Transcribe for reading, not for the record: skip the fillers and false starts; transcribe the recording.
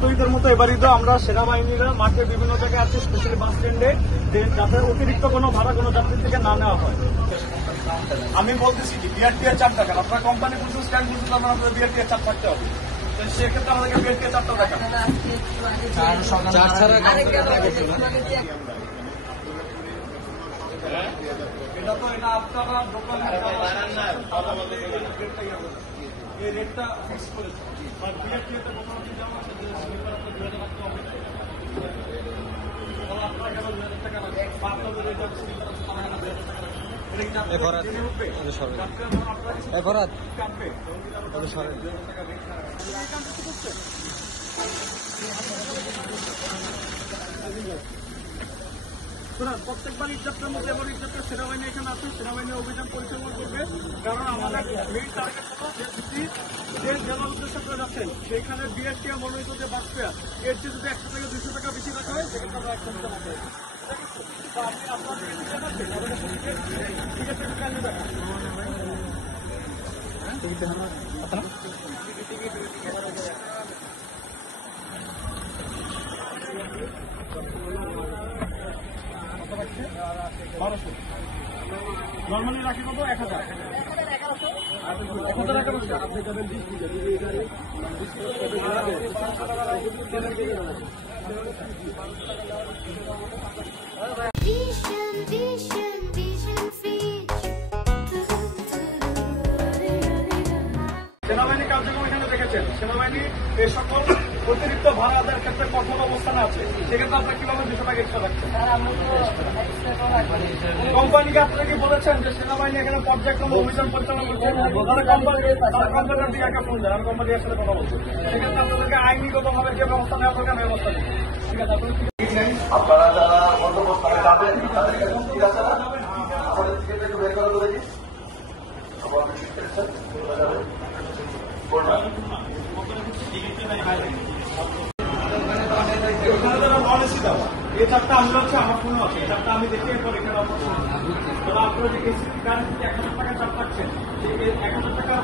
গত ঈদের মতো এবার ঈদও আমরা সেনাবাহিনীরা মাঠে বিভিন্ন জায়গায় আছে, স্পেশালি বাস স্ট্যান্ডে, যাতে অতিরিক্ত কোনো ভাড়া কোনো যাত্রী থেকে না নেওয়া হয়। আমি বলতেছি কি বিআরটিএ 4 টাকা, আপনার কোম্পানি বুঝুন স্ট্যান্ড বুঝুন, আপনার বিআরটিএ 4 থাকতে হবে। সেক্ষেত্রে আমাদেরকে বিআরটিএ 4 টাকা এটা তো এটা আপনারা দোকানের এই রেটটা ফিক্স করেছে। আর বিআরটিএতে মোটামুটি যেমন আছে যে স্লিপার আপনার 2000 টাকা হবে, আপনার কেন 2000 টাকা লাগবে, বা আপনাদের রেট আছে স্লিপার আছে তারা কেন 2000 টাকা লাগবে, এটা কি আপনার জেনে উঠবে? এফরাত কাটবে 2000 টাকা রেট প্রত্যেকবার ঈদযাত্রার মধ্যে এবার ঈদযাত্রা সেনাবাহিনী এখানে আছে, সেনাবাহিনী অভিযান পরিচালনা করবে। কারণ আমাদের মেইন টার্গেট হলো যে জেলার উদ্দেশ্যে করে যাচ্ছেন সেখানে বিআরটিএ মনোনীত যে বাস ফেয়ার এর চেয়ে যদি 100 থেকে 200 টাকা বেশি রাখা হয় সেক্ষেত্রে আমরা অ্যাকশন নিতে হবে। আপনি আপনার ঠিক আছে নর্মালি রাখি কত 1000 আপনি যাবেন সেনাবাহিনী কার্যক্রম এখানে দেখেছেন। সেনাবাহিনী এই সকল অতিরিক্ত ভাড়া আদায়ের ক্ষেত্রে কঠোর অবস্থানে আছে। সেক্ষেত্রে আপনার কিভাবে 200 টাকা এক্সট্রা রাখছেন? কোম্পানিকে আপনারা কি বলেছেন যে সেনাবাহিনী এখানে পর্যায়ক্রমে অভিযান পরিচালনা করছে? তারা কোম্পানির দিকে একটা ফোন দেয়, আর কোম্পানির সাথে কথা বলছে। সেক্ষেত্রে আপনাদেরকে আইনিগতভাবে যে ব্যবস্থা নেওয়া দরকার ব্যবস্থা নেই। ঠিক আছে, আপনারা যারা বন্দোবস্ত যাবেন তাদের কাছে ঠিক আছে না? আমাদের টিকিট একটু বের করে দেখি। এই চারটা আমরা হচ্ছে আমার ফোনে আছে, এই চারটা আমি দেখে এরপর এখানে তবে আপনারা যে এসি কার্ড 1000 টাকা চাপ পাচ্ছেন, 1000 টাকা